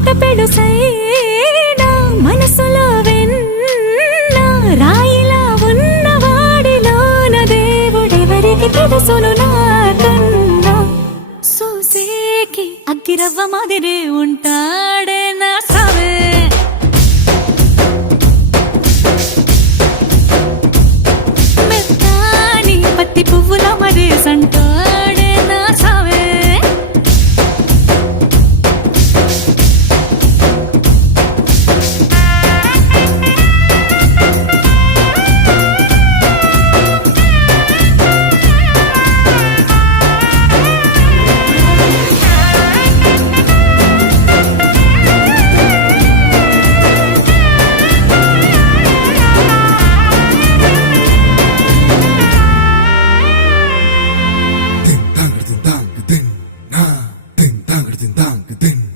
మాట పెడుసైనా మనసులో వెన్న రాయిలా ఉన్నవాడిలోన దేవుడెవరికి తెలుసును నాకన్నా. సూసేకి అగ్గిరవ్వ మాదిరే ఉంటాడు.